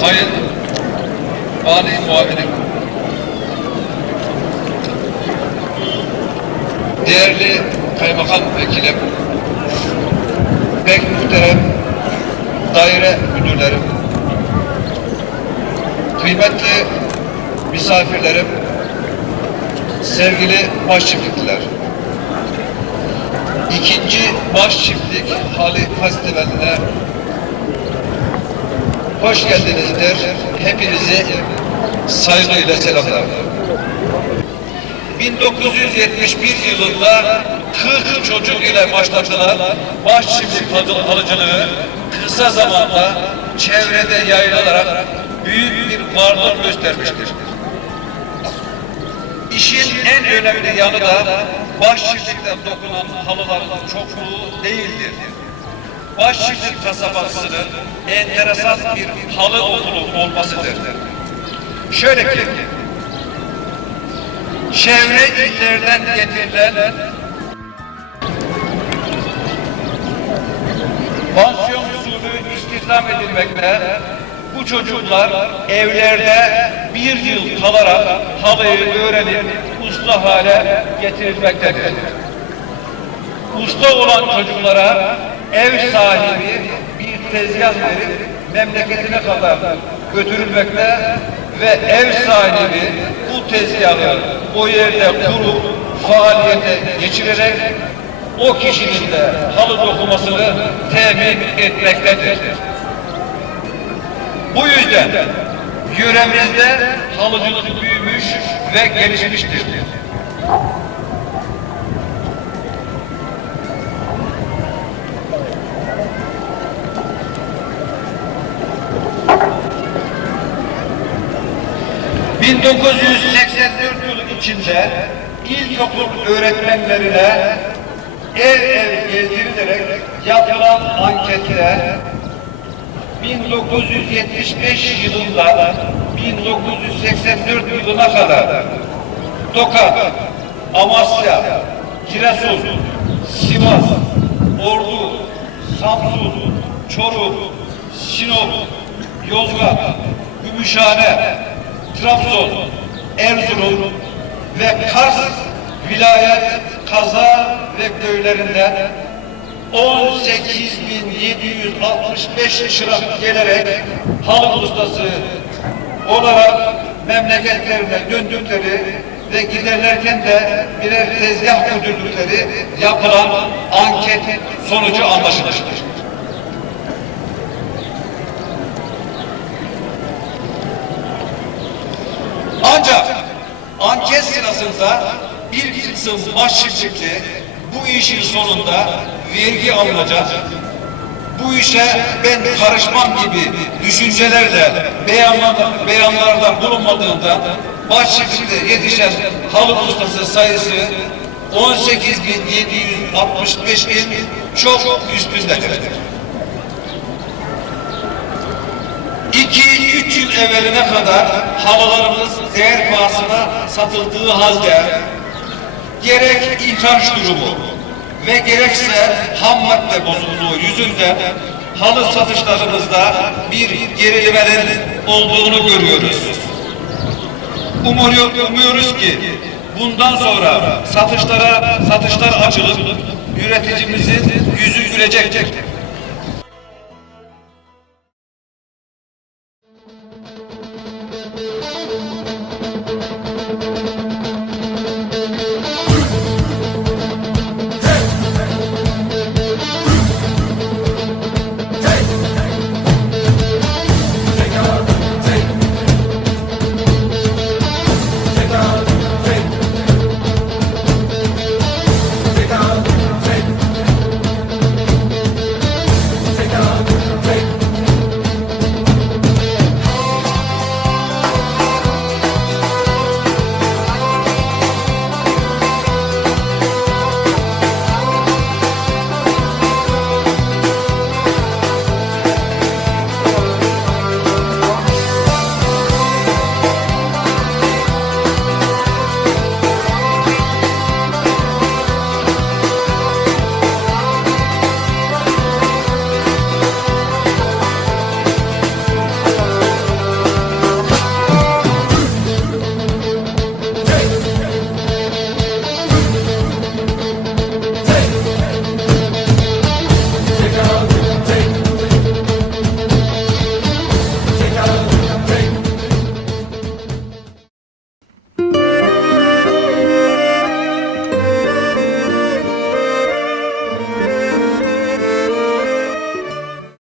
Sayın Mali Muhabirim, değerli Kaymakam Vekilim, pek muhterem daire müdürlerim, kıymetli misafirlerim, sevgili başçiftlikliler. İkinci başçiftlik Hali Festivali'ne hoş geldinizdir. Hepinizi saygıyla selamlarım. 1971 yılında 40 çocuk ile başlatılan başçiftlik alı- alıcılığı kısa zamanda çevrede yayılarak büyük bir varlık göstermiştir. İşin en önemli yanı da başçiftlikten dokunan halıların çokluğu değildir. Başçiftlik kasabasının enteresan bir halı okulu olmasıdır. Şöyle ki, çevre illerden getirilen pansiyon usulü istihdam edilmekte. Bu çocuklar evlerde bir yıl kalarak halıyı öğrenip usta hale getirilmektedir. Usta olan çocuklara ev sahibi bir tezgah verip memleketine kadar götürülmekte ve ev sahibi bu tezgahı o yerde kurup faaliyete geçirerek o kişinin de halı dokumasını temin etmektedir. Bu yüzden yöremizde halıcılık büyümüş ve gelişmiştir. ...1984 yılı içinde ilkokul öğretmenlerine ev ev gezdirilerek yapılan ankette 1975 yılından 1984 yılına kadar Tokat, Amasya, Giresun, Sivas, Ordu, Samsun, Çorum, Sinop, Yozgat, Gümüşhane, Trabzon, Erzurum ve Kars vilayet kaza ve köylerinden 18.765 çırak gelerek halı ustası olarak memleketlerine döndükleri ve giderlerken de birer tezgah müdürlükleri yapılan anket sonucu anlaşılmıştır. esnasında bir kısım başçiftçi bu işin sonunda vergi alınacak. Bu işe ben karışmam gibi düşüncelerle beyanlarda, beyanlarda bulunmadığında başçiftçide yetişen halı ustası sayısı 18.765'in çok üst üstedir. 2-3 yıl evveline kadar havalarımız değer pahasına satıldığı halde gerek ihraç durumu ve gerekse ham madde bozukluğu yüzünden halı satışlarımızda bir gerilemenin olduğunu görüyoruz. Umuyor, umuyoruz ki bundan sonra satışlara satışlar açılıp üreticimizin yüzü gülecektir.